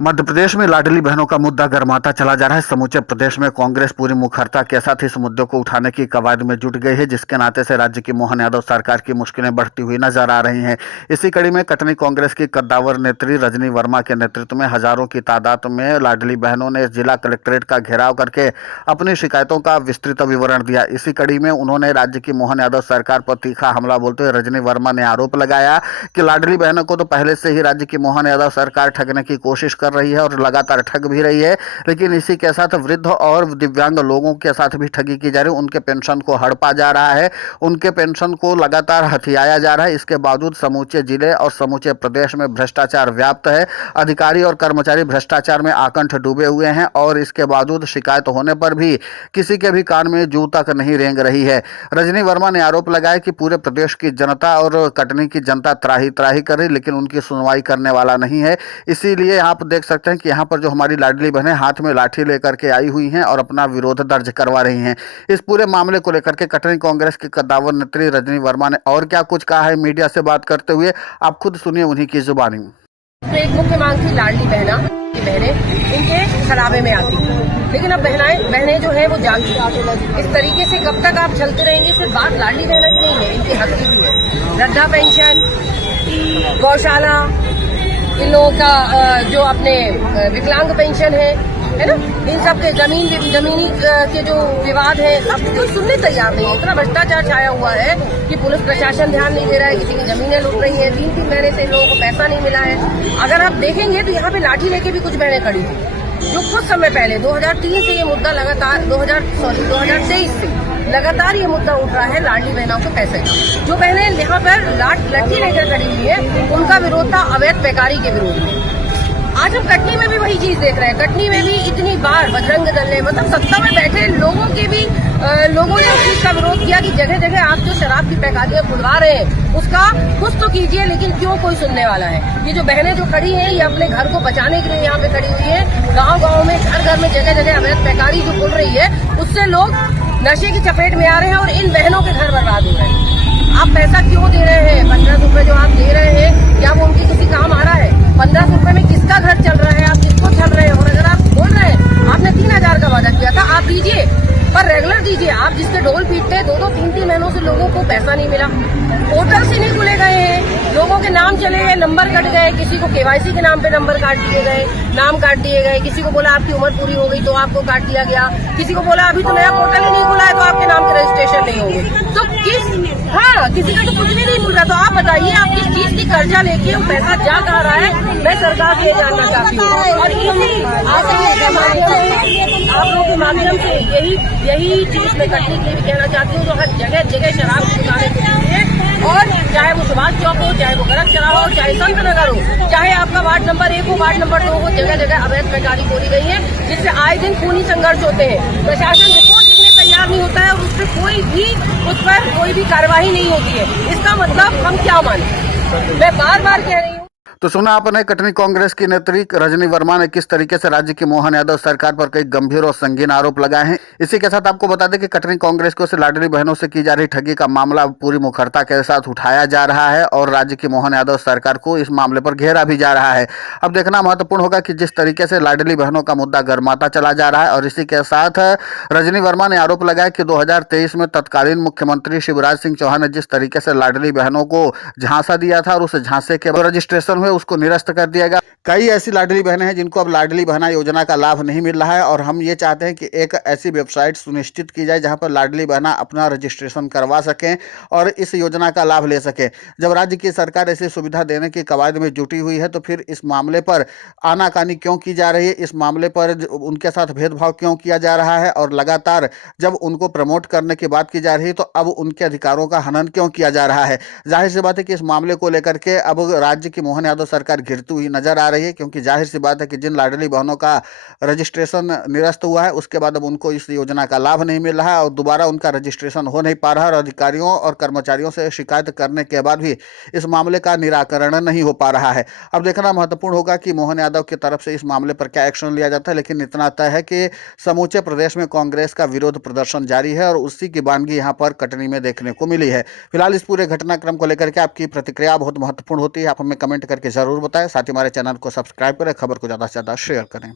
मध्य प्रदेश में लाडली बहनों का मुद्दा गर्माता चला जा रहा है। समूचे प्रदेश में कांग्रेस पूरी मुखरता के साथ इस मुद्दे को उठाने की कवायद में जुट गई है, जिसके नाते से राज्य की मोहन यादव सरकार की मुश्किलें बढ़ती हुई नजर आ रही हैं। इसी कड़ी में कटनी कांग्रेस की कद्दावर नेत्री रजनी वर्मा के नेतृत्व में हजारों की तादाद में लाडली बहनों ने जिला कलेक्ट्रेट का घेराव करके अपनी शिकायतों का विस्तृत विवरण दिया। इसी कड़ी में उन्होंने राज्य की मोहन यादव सरकार पर तीखा हमला बोलते हुए रजनी वर्मा ने आरोप लगाया कि लाडली बहनों को तो पहले से ही राज्य की मोहन यादव सरकार ठगने की कोशिश कर रही है और लगातार ठग भी रही है, लेकिन इसी के साथ वृद्ध और दिव्यांग लोगों के साथ भी ठगी की जा रही है। उनके पेंशन को हड़पा जा रहा है, उनके पेंशन को लगातार हथियाया जा रहा है। इसके बावजूद समूचे जिले और समूचे प्रदेश में भ्रष्टाचार व्याप्त है। अधिकारी और कर्मचारी भ्रष्टाचार में आकंठ डूबे हुए हैं और इसके बावजूद शिकायत होने पर भी किसी के भी कान में जू तक नहीं रेंग रही है। रजनी वर्मा ने आरोप लगाया कि पूरे प्रदेश की जनता और कटनी की जनता त्राही त्राही कर रही, लेकिन उनकी सुनवाई करने वाला नहीं है। इसीलिए आप देख सकते हैं कि यहाँ पर जो हमारी लाडली बहनें हाथ में लाठी लेकर के आई हुई हैं और अपना विरोध दर्ज करवा रही हैं। इस पूरे मामले को लेकर के कटनी कांग्रेस की कद्दावर नेत्री रजनी वर्मा ने और क्या कुछ कहा है मीडिया से बात करते हुए, आप खुद सुनिए उन्हीं की जुबानी। तो एक मुख्य मांग थी लाडली बहनें इनके खराबे में आती, लेकिन अब बहनें जो है वो जाग चुकी। इस तरीके से कब तक आप चलते रहेंगे? सिर्फ बात लाडली बहना की नहीं है, इनके हक की भी है। वृद्धा पेंशन, गौशाला, इन लोगों का जो अपने विकलांग पेंशन है ना, इन सब के जमीनी के जो विवाद है, सब कोई सुनने तैयार नहीं है। इतना भ्रष्टाचार छाया हुआ है कि पुलिस प्रशासन ध्यान नहीं दे रहा है, किसी की जमीनें लूट रही है। 3 महीने से इन लोगों को पैसा नहीं मिला है। अगर आप देखेंगे तो यहाँ पे लाठी लेके भी कुछ बहनें खड़ी थी, जो कुछ समय पहले 2003 से ये मुद्दा लगातार 2023 से लगातार ये मुद्दा उठ रहा है लाडली बहनों के पैसे का। जो बहनें यहाँ पर लाठी लेकर खड़ी हुई है, उनका विरोध था अवैध बेकारी के विरोध में। आज हम कटनी में भी वही चीज देख रहे हैं। कटनी में भी इतनी बार बजरंग दल ने, मतलब सत्ता में बैठे लोगों के भी लोगों ने उस चीज का विरोध किया कि जगह जगह आप जो शराब की पैकारियां खुलवा रहे हैं उसका कुछ तो कीजिए, लेकिन क्यों कोई सुनने वाला है? ये जो बहनें जो खड़ी हैं, ये अपने घर को बचाने के लिए यहाँ पे खड़ी हुई है। गाँव में, घर में, जगह जगह अवैध पैकारी जो खुल रही है, उससे लोग नशे की चपेट में आ रहे हैं और इन बहनों के घर बर्बाद हो रहे हैं। आप पैसा क्यों दे रहे हैं? 1500 रुपए जो आप दे रहे हैं, क्या वो उनकी किसी काम आ रहा है? 1500 रुपए में किसका घर चल रहा है? आप किसको चल रहे हैं? और अगर आप बोल रहे हैं आपने 3000 का वादा किया था, आप दीजिए, पर रेगुलर दीजिए। आप जिसके ढोल पीटते हैं, 2-2, 3-3 महीनों से लोगों को पैसा नहीं मिला। पोर्टल से नहीं खुले गए हैं, लोगों के नाम चले गए, नंबर कट गए। किसी को केवाईसी के नाम पे नंबर काट दिए गए, नाम काट दिए गए। किसी को बोला आपकी उम्र पूरी हो गई तो आपको काट दिया गया। किसी को बोला अभी तो नया पोर्टल ही नहीं खुला है तो आपके नाम के रजिस्ट्रेशन नहीं होंगे। तो किसी का तो कुछ भी नहीं मिल रहा। तो आप बताइए, आप किस चीज की कर्जा लेके वो पैसा जा कहाँ रहा है? मैं सरकार से जानना चाहती हूँ और इसी आप लोगों के माध्यम से यही चीज मैं कटनी के लिए कहना चाहती हूँ। जो हर जगह जगह शराब की दुकानें खुली है, और चाहे वो सुभाष चौक हो, चाहे वो गलत चौराहा हो, चाहे संत नगर हो, चाहे आपका वार्ड नंबर 1 हो, वार्ड नंबर 2 हो, जगह जगह अवैध पैकारी खोली गई है, जिससे आए दिन खूनी संघर्ष होते हैं। प्रशासन रिपोर्ट लिखने तैयार नहीं होता है और उस पर कोई भी कार्रवाई नहीं होती है। इसका मतलब हम क्या माने? मैं बार बार कह रही हूँ। तो सुना आपने कटनी कांग्रेस की नेत्री रजनी वर्मा ने किस तरीके से राज्य की मोहन यादव सरकार पर कई गंभीर और संगीन आरोप लगाए हैं। इसी के साथ आपको बता दें कि कटनी कांग्रेस को से लाडली बहनों से की जा रही ठगी का मामला पूरी मुखरता के साथ उठाया जा रहा है और राज्य की मोहन यादव सरकार को इस मामले पर घेरा भी जा रहा है। अब देखना महत्वपूर्ण होगा कि जिस तरीके से लाडली बहनों का मुद्दा गर्माता चला जा रहा है, और इसी के साथ रजनी वर्मा ने आरोप लगाया कि 2023 में तत्कालीन मुख्यमंत्री शिवराज सिंह चौहान ने जिस तरीके से लाडली बहनों को झांसा दिया था और उस झांसे के रजिस्ट्रेशन हुए उसको निरस्त कर दिया गया। कई ऐसी लाडली बहनें हैं जिनको अब लाडली बहना योजना का लाभ नहीं मिल रहा है, और हम ये चाहते हैं कि एक ऐसी वेबसाइट सुनिश्चित की जाए जहां पर लाडली बहना अपना रजिस्ट्रेशन करवा सकें और इस योजना का लाभ ले सकें। जब राज्य की सरकार ऐसी सुविधा देने की कवायद में जुटी हुई है तो फिर इस मामले पर आनाकानी क्यों की जा रही है? इस मामले पर उनके साथ भेदभाव क्यों किया जा रहा है? और लगातार जब उनको प्रमोट करने की बात की जा रही है तो अब उनके अधिकारों का हनन क्यों किया जा रहा है? जाहिर सी बात है कि इस मामले को लेकर के अब राज्य की मोहन यादव सरकार घिरती हुई नजर आ रही है, क्योंकि जाहिर सी बात है कि जिन लाडली बहनों का रजिस्ट्रेशन निरस्त हुआ है उसके बाद अब उनको इस योजना का लाभ नहीं मिल रहा है और दोबारा उनका रजिस्ट्रेशन हो नहीं पा रहा है और अधिकारियों और कर्मचारियों से शिकायत करने के बाद भी इस मामले का निराकरण नहीं हो पा रहा है। अब देखना महत्वपूर्ण होगा कि मोहन यादव की तरफ से इस मामले पर क्या एक्शन लिया जाता है, लेकिन इतना तय है कि समूचे प्रदेश में कांग्रेस का विरोध प्रदर्शन जारी है और उसी की बानगी यहाँ पर कटनी में देखने को मिली है। फिलहाल इस पूरे घटनाक्रम को लेकर के आपकी प्रतिक्रिया बहुत महत्वपूर्ण होती है, आप हमें कमेंट करके जरूर बताएं। साथ ही हमारे चैनल को सब्सक्राइब करें, खबर को ज़्यादा से ज़्यादा शेयर करें।